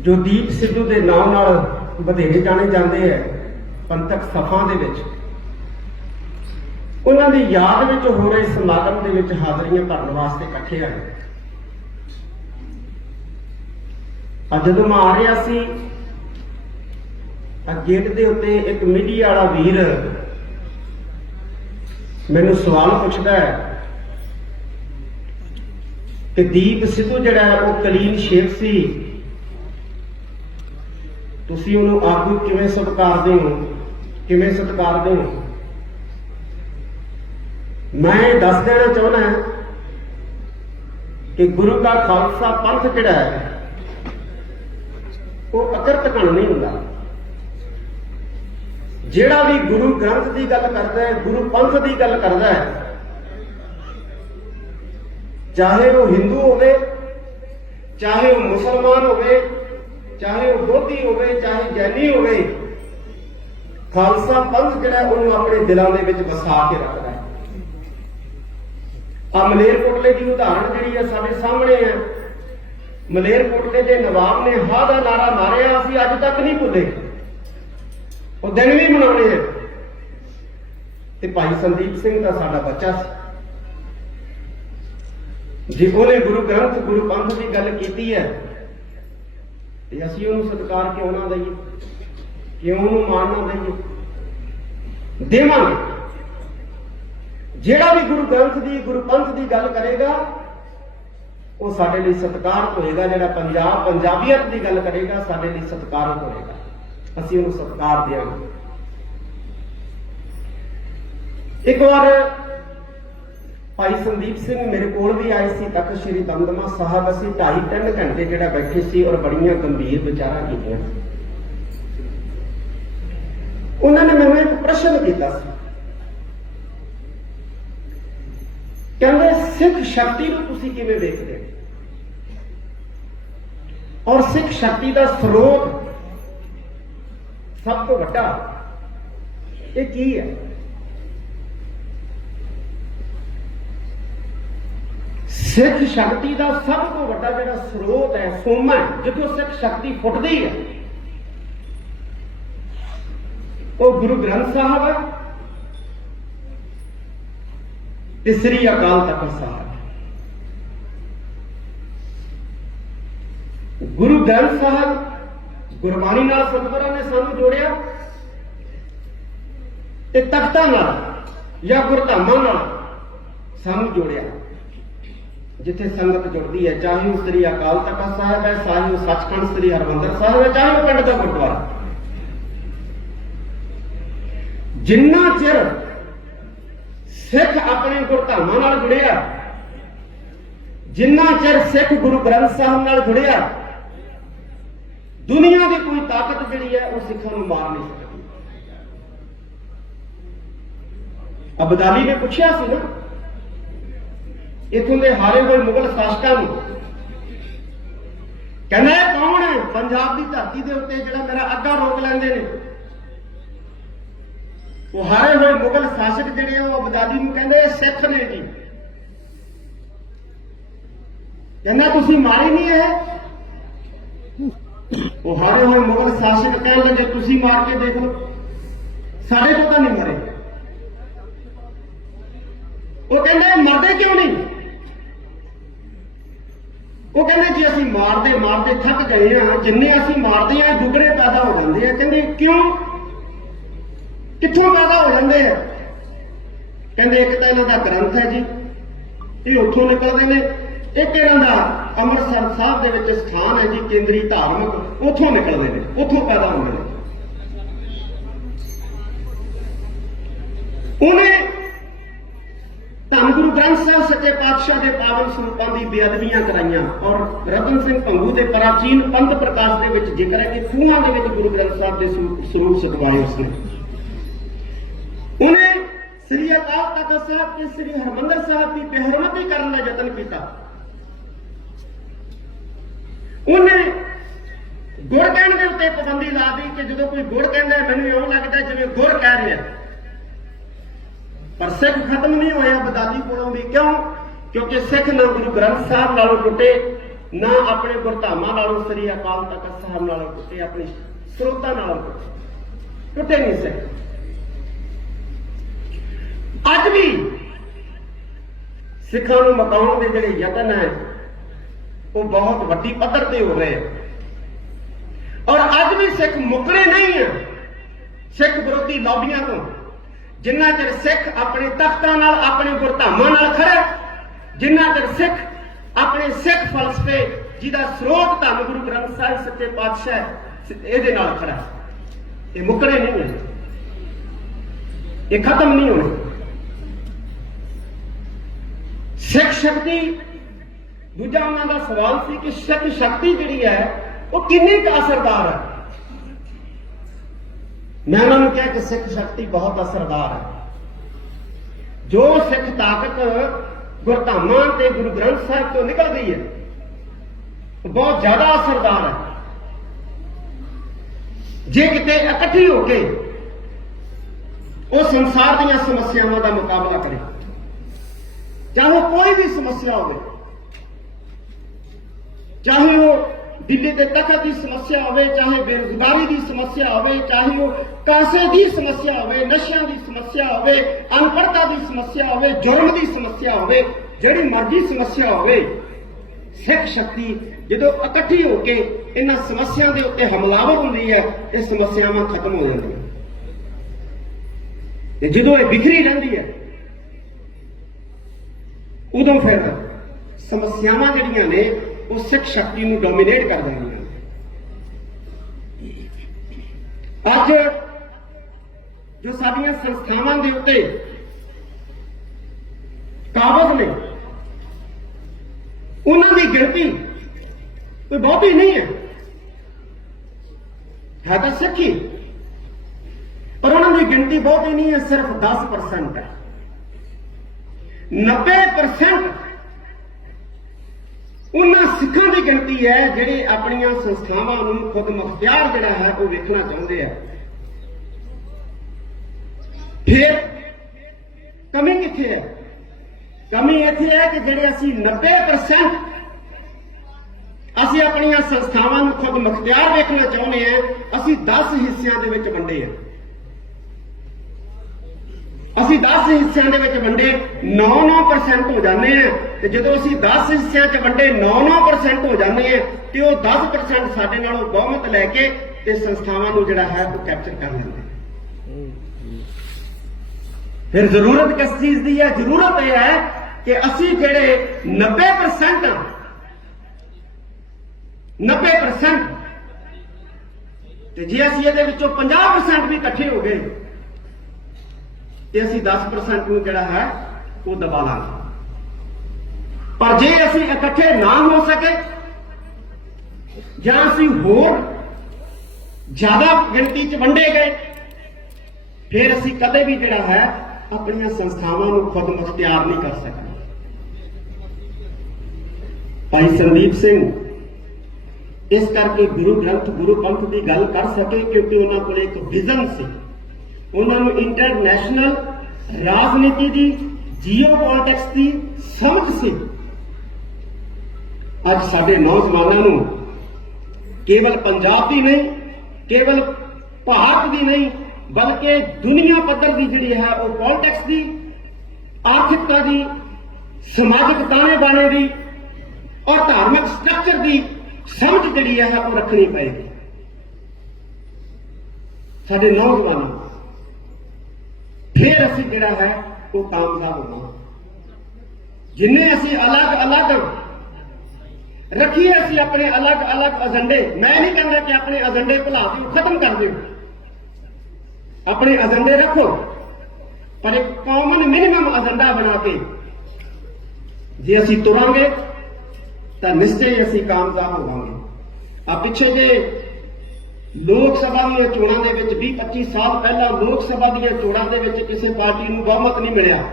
ਜੋ ਦੀਪ ਸਿੱਧੂ ਦੇ ਨਾਮ ਨਾਲ ਵਧੇਰੇ ਜਾਣੇ ਜਾਂਦੇ ਹੈ ਪੰਥਕ ਸਫਾਂ ਦੇ ਵਿੱਚ। ਉਹਨਾਂ ਦੀ ਯਾਦ ਵਿੱਚ ਹੋ ਰਹੇ ਸਮਾਗਮ ਦੇ ਵਿੱਚ ਹਾਜ਼ਰੀਆਂ ਭਰਨ ਵਾਸਤੇ ਇਕੱਠੇ ਆਏ। ਅੱਜ ਜਦੋਂ ਮੈਂ ਆ ਰਿਹਾ ਸੀ ਆ ਗੇਟ ਦੇ ਉੱਤੇ ਇੱਕ ਮੀਡੀਆ ਵਾਲਾ ਵੀਰ ਮੈਨੂੰ ਸਵਾਲ ਪੁੱਛਦਾ ਹੈ ਕਿ ਦੀਪ ਸਿੱਧੂ ਜਿਹੜਾ ਹੈ, ਉਹ ਕਲੀਨ ਸ਼ੇਪ ਸੀ। ਤੁਸੀਂ ਉਹਨੂੰ ਆਗੂ ਕਿਵੇਂ ਸਤਿਕਾਰਦੇ ਹੋ ਕਿਵੇਂ ਸਤਿਕਾਰਦੇ ਹੋ ਮੈਂ ਇਹ ਦੱਸ ਦੇਣਾ ਚਾਹੁੰਦਾ ਕਿ ਗੁਰੂ ਦਾ ਖਾਲਸਾ ਪੰਥ ਜਿਹੜਾ ਹੈ? ਉਹ ਅਕਰ ਟਕਣ ਨਹੀਂ ਹੁੰਦਾ। ਜਿਹੜਾ ਵੀ ਗੁਰੂ ਗ੍ਰੰਥ ਦੀ ਗੱਲ ਕਰਦਾ ਹੈ, ਗੁਰੂ ਪੰਥ ਦੀ ਗੱਲ ਕਰਦਾ ਹੈ, ਚਾਹੇ ਉਹ ਹਿੰਦੂ ਹੋਵੇ, ਚਾਹੇ ਉਹ ਮੁਸਲਮਾਨ ਹੋਵੇ ਚਾਹੇ ਉਹ ਬੋਧੀ ਹੋਵੇ, ਚਾਹੇ ਜੈਨੀ ਹੋਵੇ, ਖਾਲਸਾ ਪੰਥ ਜਿਹੜਾ ਉਹਨੂੰ ਆਪਣੇ ਦਿਲਾਂ ਦੇ ਵਿੱਚ ਵਸਾ ਕੇ ਰੱਖਦਾ ਹੈ। ਆ ਮਲੇਰਕੋਟਲੇ ਦੀ ਉਦਾਹਰਣ ਜਿਹੜੀ ਹੈ ਸਾਡੇ ਸਾਹਮਣੇ ਹੈ ਮਲੇਰਕੋਟਲੇ ਦੇ ਨਵਾਬ ਨੇ ਹਾ ਦਾ ਨਾਰਾ ਮਾਰਿਆ, ਅਸੀਂ ਅੱਜ ਤੱਕ ਨਹੀਂ ਭੁੱਲੇ। ਉਹ ਦਿਨ ਵੀ ਮਨਾਉਣੇ ਆ। ਤੇ ਭਾਈ ਸੰਦੀਪ ਸਿੰਘ ਦਾ ਸਾਡਾ ਬੱਚਾ ਸੀ। ਜੇ ਉਹਨੇ ਗੁਰੂ ਗ੍ਰੰਥ, ਗੁਰੂ ਪੰਥ ਦੀ ਗੱਲ ਕੀਤੀ ਹੈ ਤੇ ਅਸੀਂ ਉਹਨੂੰ ਸਤਿਕਾਰ ਕਿਉਂ ਨਾ ਦਈਏ? ਕਿਉਂ ਉਹਨੂੰ ਮਾਣ ਨਾ ਦਈਏ? ਦੇਵਾਂਗੇ। ਜਿਹੜਾ ਵੀ ਗੁਰੂ ਗ੍ਰੰਥ ਦੀ, ਗੁਰੂ ਪੰਥ ਦੀ ਗੱਲ ਕਰੇਗਾ, ਉਹ ਸਾਡੇ ਲਈ ਸਤਿਕਾਰ ਹੋਏਗਾ। ਜਿਹੜਾ ਪੰਜਾਬ, ਪੰਜਾਬੀਅਤ ਦੀ ਗੱਲ ਕਰੇਗਾ, ਸਾਡੇ ਲਈ ਸਤਿਕਾਰ ਹੋਏਗਾ। ਅਸੀਂ ਉਹਨੂੰ ਸਤਿਕਾਰ ਦਿਆਂਗੇ। ਇੱਕ ਵਾਰ ਭਾਈ ਸੰਦੀਪ ਸਿੰਘ ਮੇਰੇ ਕੋਲ ਵੀ ਆਏ ਸੀ ਤਖਤ ਸ੍ਰੀ ਦਮਦਮਾ ਸਾਹਿਬ, ਅਸੀਂ 2.5 3 ਘੰਟੇ ਜਿਹੜਾ ਬੈਠੇ ਸੀ ਔਰ ਬੜੀਆਂ ਗੰਭੀਰ ਵਿਚਾਰਾਂ ਕੀਤੀਆਂ। ਉਹਨਾਂ ਨੇ ਮੈਨੂੰ ਇੱਕ ਪ੍ਰਸ਼ਨ ਕੀਤਾ ਸੀ। ਕਹਿੰਦੇ, ਸਿੱਖ ਸ਼ਕਤੀ ਨੂੰ ਤੁਸੀਂ ਕਿਵੇਂ ਵੇਖਦੇ ਹੋ? ਔਰ ਸਿੱਖ ਸ਼ਕਤੀ ਦਾ ਸਰੋਤ ਸਭ ਤੋਂ ਵੱਡਾ ਇਹ ਕੀ ਹੈ? ਸਿੱਖ ਸ਼ਕਤੀ ਦਾ ਸਭ ਤੋਂ ਵੱਡਾ ਜਿਹੜਾ ਸਰੋਤ ਹੈ ਸੋਮਾ ਜਿੱਥੋਂ ਸਿੱਖ ਸ਼ਕਤੀ ਫੁੱਟਦੀ ਹੈ। ਉਹ ਗੁਰੂ ਗ੍ਰੰਥ ਸਾਹਿਬ ਹੈ ਤੇ ਸ੍ਰੀ ਅਕਾਲ ਤਖਤ ਸਾਹਿਬ ਗੁਰੂ ਗ੍ਰੰਥ ਸਾਹਿਬ ਗੁਰਬਾਣੀ ਨਾਲ ਸਤਿਗੁਰਾਂ ਨੇ ਸਾਨੂੰ ਜੋੜਿਆ ਤੇ ਤਖਤਾਂ ਨਾਲ ਜਾਂ ਗੁਰਧਾਮਾਂ ਨਾਲ ਸਾਨੂੰ ਜੋੜਿਆ। ਜਿੱਥੇ ਸੰਗਤ ਜੁੜਦੀ ਹੈ, ਚਾਹੇ ਉਹ ਸ੍ਰੀ ਅਕਾਲ ਤਖਤ ਸਾਹਿਬ ਹੈ, ਚਾਹੇ ਉਹ ਸੱਚਖੰਡ ਸ੍ਰੀ ਹਰਮੰਦਰ ਸਾਹਿਬ ਹੈ, ਚਾਹੇ ਉਹ ਪਿੰਡ ਦਾ ਗੁਰਦੁਆਰਾ। ਜਿੰਨਾ ਚਿਰ ਸਿੱਖ ਆਪਣੇ ਗੁਰਧਾਮਾਂ ਨਾਲ ਜੁੜਿਆ, ਜਿੰਨਾ ਚਿਰ ਸਿੱਖ ਗੁਰੂ ਗ੍ਰੰਥ ਸਾਹਿਬ ਨਾਲ ਜੁੜਿਆ, ਦੁਨੀਆ ਦੀ ਕੋਈ ਤਾਕਤ ਜਿਹੜੀ ਹੈ, ਉਹ ਸਿੱਖਾਂ ਨੂੰ ਮਾਰ ਨਹੀਂ ਸਕਦੀ। ਅਬਦਾਲੀ ਨੇ ਪੁੱਛਿਆ ਸੀ ਨਾ ਇਥੋਂ ਦੇ ਹਾਰੇ ਹੋਏ ਮੁਗਲ ਸ਼ਾਸਕਾਂ ਨੂੰ ਕਹਿੰਦਾ ਇਹ ਕੌਣ ਹੈ? ਪੰਜਾਬ ਦੀ ਧਰਤੀ ਦੇ ਉੱਤੇ ਜਿਹੜਾ ਮੇਰਾ ਅੱਗਾ ਰੋਕ ਲੈਂਦੇ ਨੇ। ਉਹ ਹਾਰੇ ਹੋਏ ਮੁਗਲ ਸ਼ਾਸਕ ਜਿਹੜੇ ਆ, ਉਹ ਅਬਦਾਲੀ ਨੂੰ ਕਹਿੰਦੇ ਇਹ ਸਿੱਖ ਨੇ ਜੀ। ਕਹਿੰਦਾ ਤੁਸੀਂ ਮਾਰੇ ਨਹੀਂ ਇਹ? ਉਹ ਹਾਰੇ ਹੋਏ ਮੁਗਲ ਸ਼ਾਸਕ ਕਹਿਣ ਲੱਗੇ, ਤੁਸੀਂ ਮਾਰ ਕੇ ਦੇਖ ਲਓ। ਸਾਡੇ ਤੋਂ ਤਾਂ ਨਹੀਂ ਮਰੇ। ਉਹ ਕਹਿੰਦੇ ਇਹ ਮਰਦੇ ਕਿਉਂ ਨਹੀਂ? ਉਹ ਕਹਿੰਦੇ ਜੀ ਅਸੀਂ ਮਾਰਦੇ ਮਾਰਦੇ ਥੱਕ ਗਏ ਆ ਜਿੰਨੇ ਅਸੀਂ ਮਾਰਦੇ ਆ ਦੁੱਗਣੇ ਪੈਦਾ ਹੋ ਜਾਂਦੇ ਆ। ਕਹਿੰਦੇ ਕਿਉਂ? ਕਿੱਥੋਂ ਪੈਦਾ ਹੋ ਜਾਂਦੇ ਆ? ਕਹਿੰਦੇ ਇੱਕ ਤਾਂ ਇਹਨਾਂ ਦਾ ਗ੍ਰੰਥ ਹੈ ਜੀ, ਇਹ ਉੱਥੋਂ ਨਿਕਲਦੇ ਨੇ। ਇੱਕ ਇਹਨਾਂ ਦਾ ਅੰਮ੍ਰਿਤਸਰ ਸਾਹਿਬ ਦੇ ਵਿੱਚ ਸਥਾਨ ਹੈ ਜੀ, ਕੇਂਦਰੀ ਧਾਰਮਿਕ, ਉੱਥੋਂ ਨਿਕਲਦੇ ਨੇ, ਉੱਥੋਂ ਪੈਦਾ ਹੁੰਦੇ ਨੇ। ਉਹਨੇ ਧੰਨ ਗੁਰੂ ਗ੍ਰੰਥ ਸਾਹਿਬ ਸੱਚੇ ਪਾਤਸ਼ਾਹ ਦੇ ਪਾਵਨ ਸਰੂਪਾਂ ਦੀ ਬੇਅਦਬੀਆਂ ਕਰਾਈਆਂ ਔਰ ਰਤਨ ਸਿੰਘ ਭੰਗੂ ਦੇ ਪ੍ਰਾਚੀਨ ਪੰਥ ਪ੍ਰਕਾਸ਼ ਦੇ ਵਿੱਚ ਜ਼ਿਕਰ ਹੈ ਕਿ ਖੂਹਾਂ ਦੇ ਵਿੱਚ ਗੁਰੂ ਗ੍ਰੰਥ ਸਾਹਿਬ ਦੇ ਸਰੂਪ ਸਰੂਪ ਸਤਵਾਏ ਉਸਨੇ ਉਹਨੇ ਸ੍ਰੀ ਅਕਾਲ ਤਖਤ ਸਾਹਿਬ ਤੇ ਸ੍ਰੀ ਹਰਮੰਦਰ ਸਾਹਿਬ ਦੀ ਬੇਹਰਮਤੀ ਕਰਨ ਦਾ ਯਤਨ ਕੀਤਾ। ਉਹਨੇ ਗੁਰ ਕਹਿਣ ਦੇ ਉੱਤੇ ਪਾਬੰਦੀ ਲਾ ਦਿੱਤੀ ਕਿ ਜਦੋਂ ਕੋਈ ਗੁਰ ਕਹਿੰਦਾ ਮੈਨੂੰ ਇਉਂ ਲੱਗਦਾ ਜਿਵੇਂ ਗੁਰ ਕਹਿ ਰਿਹਾ ਪਰ ਸਿੱਖ ਖਤਮ ਨਹੀਂ ਹੋਇਆ, ਬਦਾਲੀ ਕੋਲੋਂ ਵੀ। ਕਿਉਂ? ਕਿਉਂਕਿ ਸਿੱਖ ਨਾ ਗੁਰੂ ਗ੍ਰੰਥ ਸਾਹਿਬ ਨਾਲੋਂ ਟੁੱਟੇ, ਨਾ ਆਪਣੇ ਗੁਰਧਾਮਾਂ ਨਾਲੋਂ ਸ੍ਰੀ ਅਕਾਲ ਤਖਤ ਸਾਹਿਬ ਨਾਲੋਂ ਟੁੱਟੇ, ਆਪਣੇ ਸਰੋਤਾਂ ਨਾਲੋਂ ਟੁੱਟੇ। ਟੁੱਟੇ ਨਹੀਂ ਸਿੱਖ। ਅੱਜ ਵੀ ਸਿੱਖਾਂ ਨੂੰ ਮਕਾਉਣ ਦੇ ਜਿਹੜੇ ਯਤਨ ਹੈ, ਉਹ ਬਹੁਤ ਵੱਡੀ ਪੱਧਰ ਤੇ ਹੋ ਰਹੇ ਆ। ਔਰ ਅੱਜ ਵੀ ਸਿੱਖ ਮੁਕਰੇ ਨਹੀਂ ਆ, ਸਿੱਖ ਵਿਰੋਧੀ ਲੌਬੀਆਂ ਤੋਂ ਜਿੰਨਾ ਚਿਰ ਸਿੱਖ ਆਪਣੇ ਤਖਤਾਂ ਨਾਲ, ਆਪਣੇ ਗੁਰਧਾਮਾਂ ਨਾਲ ਖੜਾ ਜਿੰਨਾ ਚਿਰ ਸਿੱਖ ਆਪਣੇ ਸਿੱਖ ਫਲਸਫੇ ਜਿਹਦਾ ਸਰੋਤ ਧੰਨ ਗੁਰੂ ਗ੍ਰੰਥ ਸਾਹਿਬ ਸੱਚੇ ਪਾਤਸ਼ਾਹ ਇਹਦੇ ਨਾਲ ਖੜਾ ਇਹ ਮੁੱਕਣੇ ਨਹੀਂ ਹੈ ਇਹ ਖਤਮ ਨਹੀਂ ਹੋਣੇ ਸਿੱਖ ਸ਼ਕਤੀ, ਦੂਜਾ ਉਹਨਾਂ ਦਾ ਸਵਾਲ ਸੀ ਕਿ ਸਿੱਖ ਸ਼ਕਤੀ ਜਿਹੜੀ ਹੈ, ਉਹ ਕਿੰਨੀ ਕੁ ਅਸਰਦਾਰ ਹੈ? ਮੈਂ ਉਹਨਾਂ ਨੂੰ ਕਿਹਾ ਕਿ ਸਿੱਖ ਸ਼ਕਤੀ ਬਹੁਤ ਅਸਰਦਾਰ ਹੈ। ਜੋ ਸਿੱਖ ਤਾਕਤ ਗੁਰਧਾਮਾਂ ਤੇ ਗੁਰੂ ਗ੍ਰੰਥ ਸਾਹਿਬ ਤੋਂ ਨਿਕਲਦੀ ਹੈ ਬਹੁਤ ਜ਼ਿਆਦਾ ਅਸਰਦਾਰ ਹੈ। ਜੇ ਕਿਤੇ ਇਕੱਠੀ ਹੋ ਕੇ ਉਹ ਸੰਸਾਰ ਦੀਆਂ ਸਮੱਸਿਆਵਾਂ ਦਾ ਮੁਕਾਬਲਾ ਕਰੇ, ਚਾਹੇ ਕੋਈ ਵੀ ਸਮੱਸਿਆ ਹੋਵੇ, ਚਾਹੇ ਉਹ ਦਿੱਲੀ ਦੇ ਤਖਤ ਦੀ ਸਮੱਸਿਆ ਹੋਵੇ ਚਾਹੇ ਬੇਰੁਜ਼ਗਾਰੀ ਦੀ ਸਮੱਸਿਆ ਹੋਵੇ ਚਾਹੇ ਉਹ ਕਾਸੇ ਦੀ ਸਮੱਸਿਆ ਹੋਵੇ ਨਸ਼ਿਆਂ ਦੀ ਸਮੱਸਿਆ ਹੋਵੇ ਅਨਪੜ੍ਹਤਾ ਦੀ ਸਮੱਸਿਆ ਹੋਵੇ ਜੁਰਮ ਦੀ ਸਮੱਸਿਆ ਹੋਵੇ ਜਿਹੜੀ ਮਰਜ਼ੀ ਸਮੱਸਿਆ ਹੋਵੇ ਸਿੱਖ ਸ਼ਕਤੀ ਜਦੋਂ ਇਕੱਠੀ ਹੋ ਕੇ ਇਹਨਾਂ ਸਮੱਸਿਆ ਦੇ ਉੱਤੇ ਹਮਲਾਵਰ ਹੁੰਦੀ ਹੈ, ਇਹ ਸਮੱਸਿਆਵਾਂ ਖਤਮ ਹੋ ਜਾਂਦੀਆਂ। ਤੇ ਜਦੋਂ ਇਹ ਬਿਖਰੀ ਰਹਿੰਦੀ ਹੈ, ਉਦੋਂ ਫਿਰ ਸਮੱਸਿਆਵਾਂ ਜਿਹੜੀਆਂ ਨੇ ਉਹ ਸਿੱਖ ਸ਼ਕਤੀ ਨੂੰ ਡੋਮੀਨੇਟ ਕਰ ਦਿੰਦੀਆਂ ਅੱਜ ਜੋ ਸਾਡੀਆਂ ਸੰਸਥਾਵਾਂ ਦੇ ਉੱਤੇ ਕਾਬਜ਼ ਨੇ, ਉਹਨਾਂ ਦੀ ਗਿਣਤੀ ਕੋਈ ਬਹੁਤੀ ਨਹੀਂ ਹੈ। ਹੈ ਤਾਂ ਸਿੱਖੀ, ਪਰ ਉਹਨਾਂ ਦੀ ਗਿਣਤੀ ਬਹੁਤੀ ਨਹੀਂ ਹੈ, ਸਿਰਫ 10% ਹੈ। 90% ਉਹਨਾਂ ਸਿੱਖਾਂ ਦੀ ਗਿਣਤੀ ਹੈ ਜਿਹੜੇ ਆਪਣੀਆਂ ਸੰਸਥਾਵਾਂ ਨੂੰ ਖੁਦ ਮੁਖਤਿਆਰ ਜਿਹੜਾ ਹੈ ਉਹ ਵੇਖਣਾ ਚਾਹੁੰਦੇ ਆ। ਫਿਰ ਕਮੀ ਕਿੱਥੇ ਹੈ? ਕਮੀ ਇੱਥੇ ਹੈ ਕਿ ਜਿਹੜੇ ਅਸੀਂ 90% ਅਸੀਂ ਆਪਣੀਆਂ ਸੰਸਥਾਵਾਂ ਨੂੰ ਖੁਦ ਮੁਖਤਿਆਰ ਵੇਖਣਾ ਚਾਹੁੰਦੇ ਆ, ਅਸੀਂ 10 ਹਿੱਸਿਆਂ ਦੇ ਵਿੱਚ ਵੰਡੇ ਆ। ਅਸੀਂ 10 ਹਿੱਸਿਆਂ ਦੇ ਵਿੱਚ ਵੰਡੇ 9-9% ਹੋ ਜਾਂਦੇ ਆ ਤੇ ਜਦੋਂ ਅਸੀਂ 10 ਹਿੱਸਿਆਂ 'ਚ ਵੰਡੇ 9-9% ਹੋ ਜਾਂਦੇ ਆ ਤੇ ਉਹ 10% ਸਾਡੇ ਨਾਲੋਂ ਬਹੁਮਤ ਲੈ ਕੇ ਤੇ ਸੰਸਥਾਵਾਂ ਨੂੰ ਜਿਹੜਾ ਹੈ ਉਹ ਕੈਪਚਰ ਕਰ ਲੈਂਦੇ ਫਿਰ ਜ਼ਰੂਰਤ ਕਿਸ ਚੀਜ਼ ਦੀ ਹੈ? ਜ਼ਰੂਰਤ ਇਹ ਹੈ ਕਿ ਅਸੀਂ ਜਿਹੜੇ 90% ਆ, 90% ਤੇ ਜੇ ਅਸੀਂ ਇਹਦੇ ਵਿੱਚੋਂ 50% ਵੀ ਇਕੱਠੇ ਹੋ ਗਏ ਤੇ ਅਸੀਂ 10% ਨੂੰ ਜਿਹੜਾ ਹੈ, ਉਹ ਦਬਾ ਲਾਂਗੇ। ਪਰ ਜੇ ਅਸੀਂ ਇਕੱਠੇ ਨਾ ਹੋ ਸਕੇ, ਜਾਂ ਅਸੀਂ ਹੋਰ ਜ਼ਿਆਦਾ ਗਿਣਤੀ 'ਚ ਵੰਡੇ ਗਏ, ਫਿਰ ਅਸੀਂ ਕਦੇ ਵੀ ਜਿਹੜਾ ਹੈ, ਆਪਣੀਆਂ ਸੰਸਥਾਵਾਂ ਨੂੰ ਖੁਦ ਮੁਖਤਿਆਰ ਨਹੀਂ ਕਰ ਸਕਦੇ ਭਾਈ ਸੰਦੀਪ ਸਿੰਘ, ਇਸ ਕਰਕੇ ਗੁਰੂ ਗ੍ਰੰਥ, ਗੁਰੂ ਪੰਥ ਦੀ ਗੱਲ ਕਰ ਸਕੇ, ਕਿਉਂਕਿ ਉਹਨਾਂ ਕੋਲ ਇੱਕ ਵਿਜ਼ਨ ਸੀ। ਉਹਨਾਂ ਨੂੰ ਇੰਟਰਨੈਸ਼ਨਲ ਰਾਜਨੀਤੀ ਦੀ ਜੀਓਪੋਲਿਟਿਕਸ ਦੀ ਸਮਝ ਸੀ। ਅੱਜ ਸਾਡੇ ਨੌਜਵਾਨਾਂ ਨੂੰ ਕੇਵਲ ਪੰਜਾਬ ਦੀ ਨਹੀਂ, ਕੇਵਲ ਭਾਰਤ ਦੀ ਨਹੀਂ, ਬਲਕਿ ਦੁਨੀਆ ਪੱਧਰ ਦੀ ਜਿਹੜੀ ਹੈ ਉਹ ਪੋਲਿਟਿਕਸ ਦੀ, ਆਰਥਿਕਤਾ ਦੀ, ਸਮਾਜਿਕ ਤਾਣੇ ਬਾਣੇ ਦੀ ਔਰ ਧਾਰਮਿਕ ਸਟਰਕਚਰ ਦੀ ਸਮਝ ਜਿਹੜੀ ਹੈ ਉਹ ਰੱਖਣੀ ਪਏਗੀ। ਸਾਡੇ ਨੌਜਵਾਨਾਂ ਨੂੰ ਫਿਰ ਅਸੀਂ ਜਿਹੜਾ ਹੈ ਉਹ ਕਾਮਯਾਬ ਹੋਵਾਂਗੇ ਜਿੰਨੇ ਅਸੀਂ ਅਲੱਗ-ਅਲੱਗ ਰੱਖੀਏ ਅਸੀਂ ਆਪਣੇ ਅਲੱਗ-ਅਲੱਗ ਏਜੰਡੇ ਮੈਂ ਨਹੀਂ ਕਹਿੰਦਾ ਕਿ ਆਪਣੇ ਏਜੰਡੇ ਭੁਲਾ ਦਿਓ ਖਤਮ ਕਰ ਦਿਓ ਆਪਣੇ ਏਜੰਡੇ ਰੱਖੋ ਪਰ ਇੱਕ ਕਾਮਨ ਮਿਨੀਮਮ ਏਜੰਡਾ ਬਣਾ ਕੇ ਜੇ ਅਸੀਂ ਤੁਰਾਂਗੇ ਤਾਂ ਨਿਸ਼ਚੈ ਹੀ ਅਸੀਂ ਕਾਮਯਾਬ ਹੋਵਾਂਗੇ ਆ ਪਿੱਛੇ ਜੇ ਲੋਕ ਸਭਾ ਦੀਆਂ ਚੋਣਾਂ ਦੇ ਵਿੱਚ 20 25 ਸਾਲ ਪਹਿਲਾਂ ਲੋਕ ਸਭਾ ਦੀਆਂ ਚੋਣਾਂ ਦੇ ਵਿੱਚ ਕਿਸੇ ਪਾਰਟੀ ਨੂੰ ਬਹੁਮਤ ਨਹੀਂ ਮਿਲਿਆ।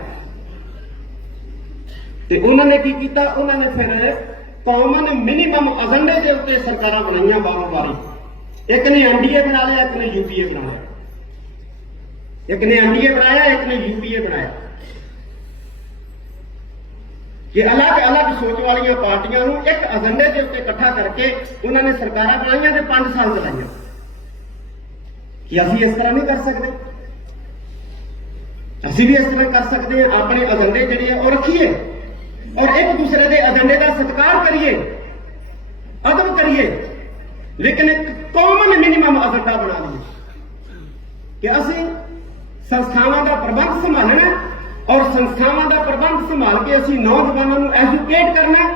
ਤੇ ਉਹਨਾਂ ਨੇ ਕੀ ਕੀਤਾ? ਉਹਨਾਂ ਨੇ ਫਿਰ ਕਾਮਨ ਮਿਨੀਮਮ ਏਜੰਡੇ ਦੇ ਉੱਤੇ ਸਰਕਾਰਾਂ ਬਣਾਈਆਂ ਬਾਰੋ ਬਾਰੀ। ਇੱਕ ਨੇ ਐਨਡੀਏ ਬਣਾ ਲਿਆ, ਇੱਕ ਨੇ ਯੂਪੀਏ ਬਣਾ ਲਿਆ। ਇੱਕ ਨੇ ਐਨਡੀਏ ਬਣਾਇਆ, ਇੱਕ ਨੇ ਯੂਪੀਏ ਬਣਾਇਆ। ਕਿ ਅਲੱਗ-ਅਲੱਗ ਸੋਚ ਵਾਲੀਆਂ ਪਾਰਟੀਆਂ ਨੂੰ ਇੱਕ ਏਜੰਡੇ ਦੇ ਉੱਤੇ ਇਕੱਠਾ ਕਰਕੇ ਉਹਨਾਂ ਨੇ ਸਰਕਾਰਾਂ ਬਣਾਈਆਂ ਤੇ 5 ਸਾਲ ਚਲਾਈਆਂ। ਕਿ ਅਸੀਂ ਇਸ ਤਰ੍ਹਾਂ ਨਹੀਂ ਕਰ ਸਕਦੇ? ਅਸੀਂ ਵੀ ਇਸ ਤਰ੍ਹਾਂ ਕਰ ਸਕਦੇ ਹਾਂ, ਆਪਣੇ ਏਜੰਡੇ ਜਿਹੜੇ ਆ, ਉਹ ਰੱਖੀਏ। ਔਰ ਇੱਕ ਦੂਸਰੇ ਦੇ ਏਜੰਡੇ ਦਾ ਸਤਿਕਾਰ ਕਰੀਏ, ਅਦਬ ਕਰੀਏ। ਲੇਕਿਨ ਇੱਕ ਕਾਮਨ ਮਿਨੀਮਮ ਏਜੰਡਾ ਬਣਾ ਲਈਏ ਕਿ ਅਸੀਂ ਸੰਸਥਾਵਾਂ ਦਾ ਪ੍ਰਬੰਧ ਸੰਭਾਲਣਾ ਔਰ ਸੰਸਥਾਵਾਂ ਦਾ ਪ੍ਰਬੰਧ ਸੰਭਾਲ ਕੇ ਅਸੀਂ ਨੌਜਵਾਨਾਂ ਨੂੰ ਐਜੂਕੇਟ ਕਰਨਾ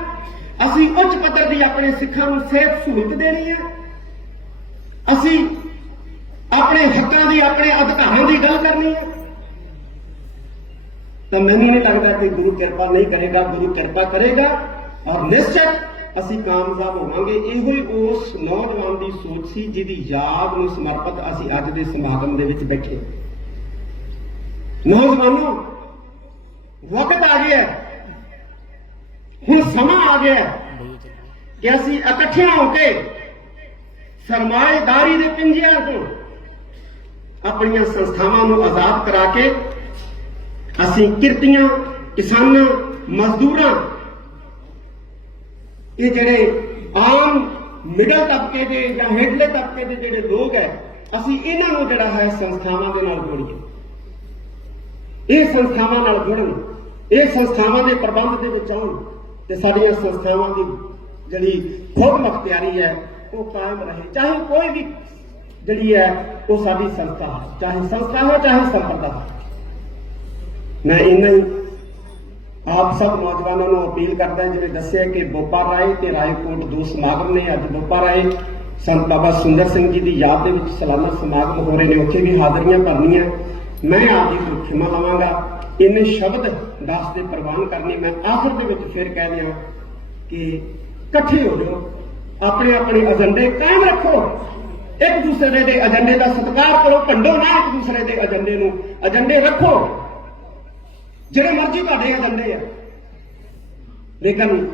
ਅਸੀਂ ਉੱਚ ਪੱਧਰ ਦੀ ਆਪਣੇ ਸਿੱਖਾਂ ਨੂੰ ਸਿਹਤ ਸਹੂਲਤ ਦੇਣੀ ਹੈ। ਅਸੀਂ ਆਪਣੇ ਹੱਕਾਂ ਦੀ, ਆਪਣੇ ਅਧਿਕਾਰਾਂ ਦੀ ਗੱਲ ਕਰਨੀ ਹੈ। ਤਾਂ ਮੈਨੂੰ ਨਹੀਂ ਲੱਗਦਾ ਕਿ ਗੁਰੂ ਕਿਰਪਾ ਨਹੀਂ ਕਰੇਗਾ, ਗੁਰੂ ਕਿਰਪਾ ਕਰੇਗਾ। ਔਰ ਨਿਸ਼ਚਿਤ ਅਸੀਂ ਕਾਮਯਾਬ ਹੋਵਾਂਗੇ। ਇਹੋ ਹੀ ਉਸ ਨੌਜਵਾਨ ਦੀ ਸੋਚ ਸੀ, ਜਿਹਦੀ ਯਾਦ ਨੂੰ ਸਮਰਪਿਤ ਅਸੀਂ ਅੱਜ ਦੇ ਸਮਾਗਮ ਦੇ ਵਿੱਚ ਬੈਠੇ ਨੌਜਵਾਨੋ, ਵਕਤ ਆ ਗਿਆ ਹੁਣ ਸਮਾਂ ਆ ਗਿਆ ਕਿ ਅਸੀਂ ਇਕੱਠਿਆਂ ਹੋ ਕੇ ਸਰਮਾਏਦਾਰੀ ਦੇ ਪਿੰਜਿਆਂ ਤੋਂ ਆਪਣੀਆਂ ਸੰਸਥਾਵਾਂ ਨੂੰ ਆਜ਼ਾਦ ਕਰਾ ਕੇ ਅਸੀਂ ਕਿਰਤੀਆਂ, ਕਿਸਾਨਾਂ, ਮਜ਼ਦੂਰਾਂ, ਇਹ ਜਿਹੜੇ ਆਮ ਮਿਡਲ ਤਬਕੇ ਦੇ ਜਾਂ ਹੇਠਲੇ ਤਬਕੇ ਦੇ ਜਿਹੜੇ ਲੋਕ ਹੈ, ਅਸੀਂ ਇਹਨਾਂ ਨੂੰ ਜਿਹੜਾ ਹੈ ਸੰਸਥਾਵਾਂ ਦੇ ਨਾਲ ਜੋੜੀਏ। ਇਹ ਸੰਸਥਾਵਾਂ ਨਾਲ ਜੁੜਨ, ਇਹ ਸੰਸਥਾਵਾਂ ਦੇ ਪ੍ਰਬੰਧ ਦੇ ਵਿੱਚ ਆਉਣ ਤੇ ਸਾਡੀਆਂ ਸੰਸਥਾਵਾਂ ਦੀ ਜਿਹੜੀ ਖੁਦ ਮੁਖਤਿਆਰੀ ਹੈ, ਉਹ ਕਾਇਮ ਰਹੇ। ਚਾਹੇ ਕੋਈ ਵੀ ਜਿਹੜੀ ਹੈ ਉਹ ਸਾਡੀ ਸੰਸਥਾ ਹੈ। ਚਾਹੇ ਸੰਸਥਾ ਹੋ ਚਾਹੇ ਸੰਪਰਦਾ ਹੋ ਮੈਂ ਇਹਨਾਂ ਹੀ ਆਪ ਸਭ ਨੌਜਵਾਨਾਂ ਨੂੰ ਅਪੀਲ ਕਰਦਾ ਜਿਵੇਂ ਦੱਸਿਆ ਕਿ ਬੋਪਾ ਰਾਏ ਤੇ ਰਾਏਕੋਟ ਦੋ ਸਮਾਗਮ ਨੇ। ਅੱਜ ਬੋਪਾ ਰਾਏ, ਸੰਤ ਬਾਬਾ ਸੁੰਦਰ ਸਿੰਘ ਜੀ ਦੀ ਯਾਦ ਦੇ ਵਿੱਚ ਸਾਲਾਨਾ ਸਮਾਗਮ ਹੋ ਰਹੇ ਨੇ। ਉੱਥੇ ਵੀ ਹਾਜ਼ਰੀਆਂ ਭਰਨੀਆਂ। ਮੈਂ ਆਪ ਜੀ ਤੋਂ ਖਿਮਾ ਲਵਾਂਗਾ। ਇੰਨੇ ਸ਼ਬਦ ਦੱਸ ਦੇ ਪ੍ਰਵਾਨ ਕਰਨੀ ਮੈਂ ਆਖਰ ਦੇ ਵਿੱਚ ਫਿਰ ਕਹਿ ਦਿਆਂ ਕਿ ਇਕੱਠੇ ਹੋ ਜਾਓ। ਆਪਣੇ ਆਪਣੇ ਏਜੰਡੇ ਕਾਇਮ ਰੱਖੋ। ਇੱਕ ਦੂਸਰੇ ਦੇ ਏਜੰਡੇ ਦਾ ਸਤਿਕਾਰ ਕਰੋ, ਭੰਡੋ ਨਾ ਇੱਕ ਦੂਸਰੇ ਦੇ ਏਜੰਡੇ ਨੂੰ। ਏਜੰਡੇ ਰੱਖੋ। ਜਿਹੜੇ ਮਰਜ਼ੀ ਤੁਹਾਡੇ ਏਜੰਡੇ ਆ। ਲੇਕਿਨ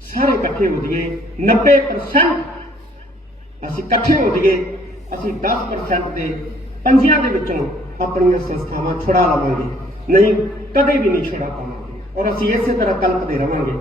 ਸਾਰੇ ਇਕੱਠੇ ਹੋ ਜਾਈਏ। 90% ਅਸੀਂ ਇਕੱਠੇ ਹੋ ਜਾਈਏ। ਅਸੀਂ 10% ਦੇ ਪੰਜੀਆਂ ਦੇ ਵਿੱਚੋਂ ਆਪਣੀਆਂ ਸੰਸਥਾਵਾਂ ਛੁਡਾ ਲਵਾਂਗੇ। ਨਹੀਂ, ਕਦੇ ਵੀ ਨਹੀਂ ਛੁਡਾ ਪਾਵਾਂਗੇ। ਔਰ ਅਸੀਂ ਇਸੇ ਤਰ੍ਹਾਂ ਕਲਪਦੇ ਰਵਾਂਗੇ।